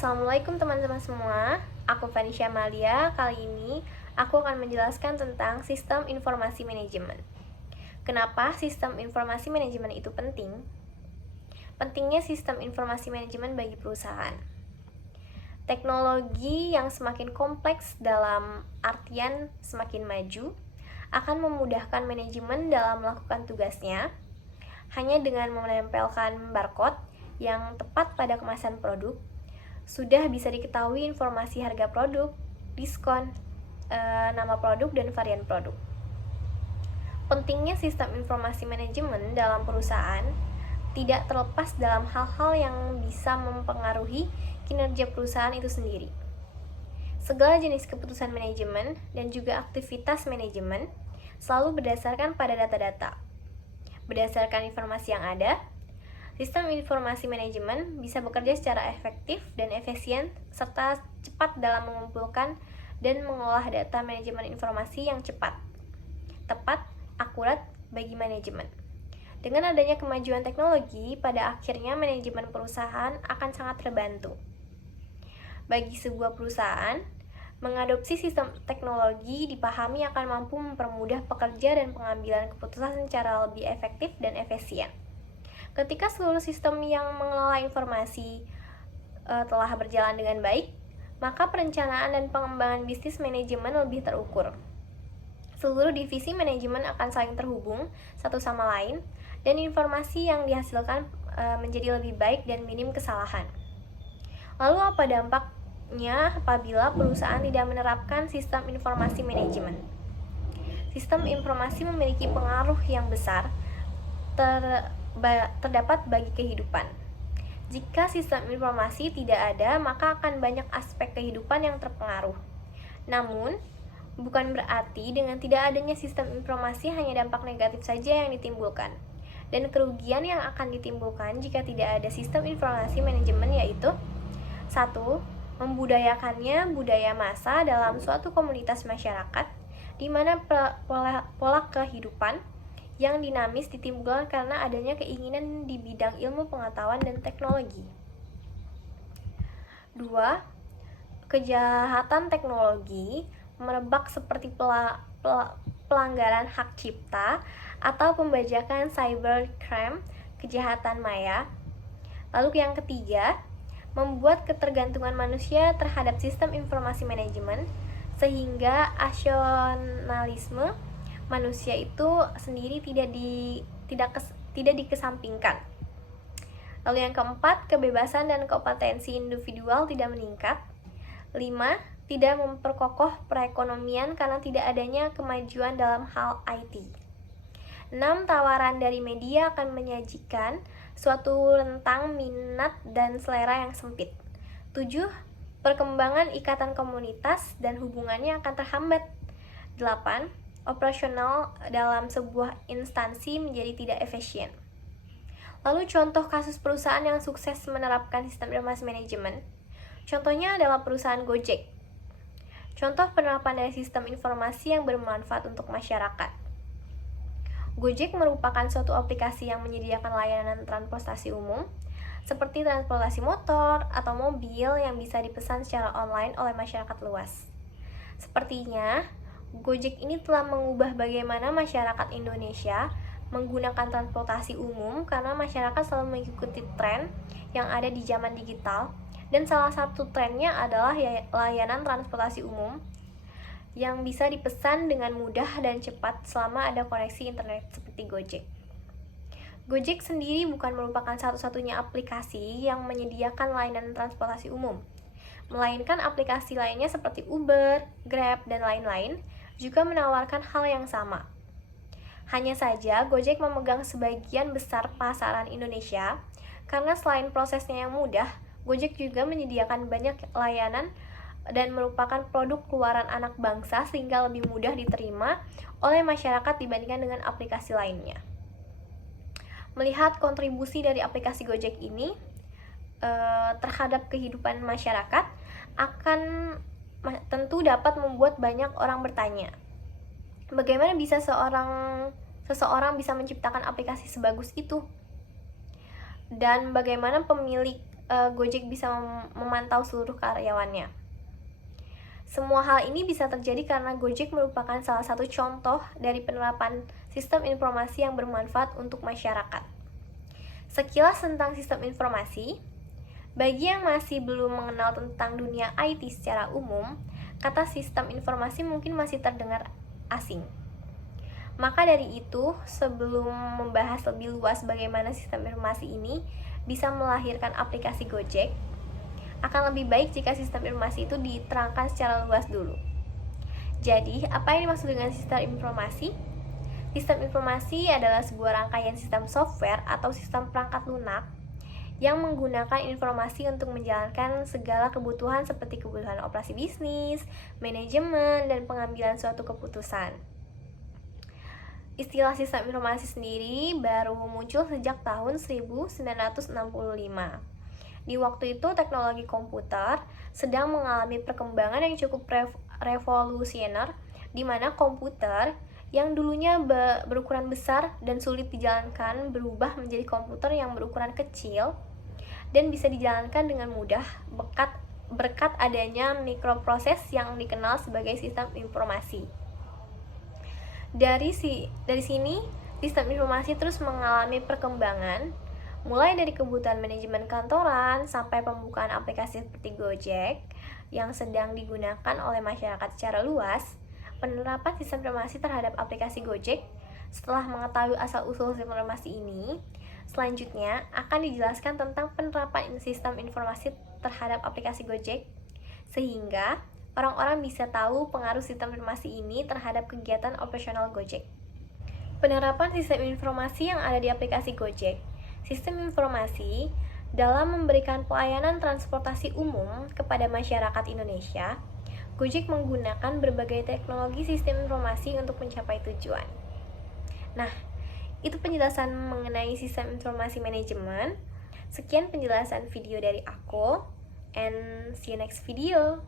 Assalamualaikum teman-teman semua, aku Vanisha Malia. Kali ini aku akan menjelaskan tentang sistem informasi manajemen. Kenapa sistem informasi manajemen itu penting? Pentingnya sistem informasi manajemen bagi perusahaan. Teknologi yang semakin kompleks dalam artian semakin maju akan memudahkan manajemen dalam melakukan tugasnya hanya dengan menempelkan barcode yang tepat pada kemasan produk. Sudah bisa diketahui informasi harga produk, diskon, nama produk, dan varian produk. Pentingnya sistem informasi manajemen dalam perusahaan tidak terlepas dalam hal-hal yang bisa mempengaruhi kinerja perusahaan itu sendiri. Segala jenis keputusan manajemen dan juga aktivitas manajemen selalu berdasarkan pada data-data. Berdasarkan informasi yang ada, sistem informasi manajemen bisa bekerja secara efektif dan efisien serta cepat dalam mengumpulkan dan mengolah data manajemen informasi yang cepat, tepat, akurat bagi manajemen. Dengan adanya kemajuan teknologi, pada akhirnya manajemen perusahaan akan sangat terbantu. Bagi sebuah perusahaan, mengadopsi sistem teknologi dipahami akan mampu mempermudah pekerja dan pengambilan keputusan secara lebih efektif dan efisien. Ketika seluruh sistem yang mengelola informasi telah berjalan dengan baik, maka perencanaan dan pengembangan bisnis manajemen lebih terukur. Seluruh divisi manajemen akan saling terhubung satu sama lain, dan informasi yang dihasilkan menjadi lebih baik dan minim kesalahan. Lalu apa dampaknya apabila perusahaan tidak menerapkan sistem informasi manajemen? Sistem informasi memiliki pengaruh yang besar terdapat bagi kehidupan. Jika sistem informasi tidak ada, maka akan banyak aspek kehidupan yang terpengaruh. Namun, bukan berarti dengan tidak adanya sistem informasi hanya dampak negatif saja yang ditimbulkan. Dan kerugian yang akan ditimbulkan jika tidak ada sistem informasi manajemen yaitu 1. Membudayakannya budaya massa dalam suatu komunitas masyarakat di mana pola kehidupan yang dinamis ditimbulkan karena adanya keinginan di bidang ilmu pengetahuan dan teknologi. 2. Kejahatan teknologi merebak seperti pelanggaran hak cipta atau pembajakan cybercrime, kejahatan maya. Lalu yang ketiga, membuat ketergantungan manusia terhadap sistem informasi manajemen sehingga asionalisme manusia itu sendiri tidak dikesampingkan. Lalu yang keempat, kebebasan dan kompetensi individual tidak meningkat. 5. Tidak memperkokoh perekonomian karena tidak adanya kemajuan dalam hal IT. 6. Tawaran dari media akan menyajikan suatu rentang minat dan selera yang sempit. 7. Perkembangan ikatan komunitas dan hubungannya akan terhambat. 8. Operasional dalam sebuah instansi menjadi tidak efisien. Lalu contoh kasus perusahaan yang sukses menerapkan sistem informasi manajemen. Contohnya adalah perusahaan Gojek. Contoh penerapan dari sistem informasi yang bermanfaat untuk masyarakat. Gojek merupakan suatu aplikasi yang menyediakan layanan transportasi umum seperti transportasi motor atau mobil yang bisa dipesan secara online oleh masyarakat luas. Sepertinya Gojek ini telah mengubah bagaimana masyarakat Indonesia menggunakan transportasi umum karena masyarakat selalu mengikuti tren yang ada di zaman digital, dan salah satu trennya adalah layanan transportasi umum yang bisa dipesan dengan mudah dan cepat selama ada koneksi internet seperti Gojek. Gojek sendiri bukan merupakan satu-satunya aplikasi yang menyediakan layanan transportasi umum, melainkan aplikasi lainnya seperti Uber, Grab, dan lain-lain juga menawarkan hal yang sama. Hanya saja Gojek memegang sebagian besar pasaran Indonesia karena selain prosesnya yang mudah, Gojek juga menyediakan banyak layanan dan merupakan produk keluaran anak bangsa sehingga lebih mudah diterima oleh masyarakat dibandingkan dengan aplikasi lainnya. Melihat kontribusi dari aplikasi Gojek ini terhadap kehidupan masyarakat akan tentu dapat membuat banyak orang bertanya, bagaimana bisa seseorang bisa menciptakan aplikasi sebagus itu? Dan bagaimana pemilik Gojek bisa memantau seluruh karyawannya. Semua hal ini bisa terjadi karena Gojek merupakan salah satu contoh dari penerapan sistem informasi yang bermanfaat untuk masyarakat. Sekilas tentang sistem informasi. Bagi yang masih belum mengenal tentang dunia IT secara umum, kata sistem informasi mungkin masih terdengar asing. Maka dari itu, sebelum membahas lebih luas bagaimana sistem informasi ini bisa melahirkan aplikasi Gojek, akan lebih baik jika sistem informasi itu diterangkan secara luas dulu. Jadi, apa yang dimaksud dengan sistem informasi? Sistem informasi adalah sebuah rangkaian sistem software atau sistem perangkat lunak yang menggunakan informasi untuk menjalankan segala kebutuhan seperti kebutuhan operasi bisnis, manajemen, dan pengambilan suatu keputusan. Istilah sistem informasi sendiri baru muncul sejak tahun 1965. Di waktu itu, teknologi komputer sedang mengalami perkembangan yang cukup revolusioner, di mana komputer yang dulunya berukuran besar dan sulit dijalankan berubah menjadi komputer yang berukuran kecil dan bisa dijalankan dengan mudah berkat adanya mikroproses yang dikenal sebagai sistem informasi. Dari sini, sistem informasi terus mengalami perkembangan, mulai dari kebutuhan manajemen kantoran sampai pembukaan aplikasi seperti Gojek yang sedang digunakan oleh masyarakat secara luas. Penerapan sistem informasi terhadap aplikasi Gojek. Setelah mengetahui asal-usul sistem informasi ini, selanjutnya akan dijelaskan tentang penerapan sistem informasi terhadap aplikasi Gojek, sehingga orang-orang bisa tahu pengaruh sistem informasi ini terhadap kegiatan operasional Gojek. Penerapan sistem informasi yang ada di aplikasi Gojek. Sistem informasi dalam memberikan pelayanan transportasi umum kepada masyarakat Indonesia, Gojek menggunakan berbagai teknologi sistem informasi untuk mencapai tujuan. Nah, itu penjelasan mengenai sistem informasi manajemen. Sekian penjelasan video dari aku, and see you next video.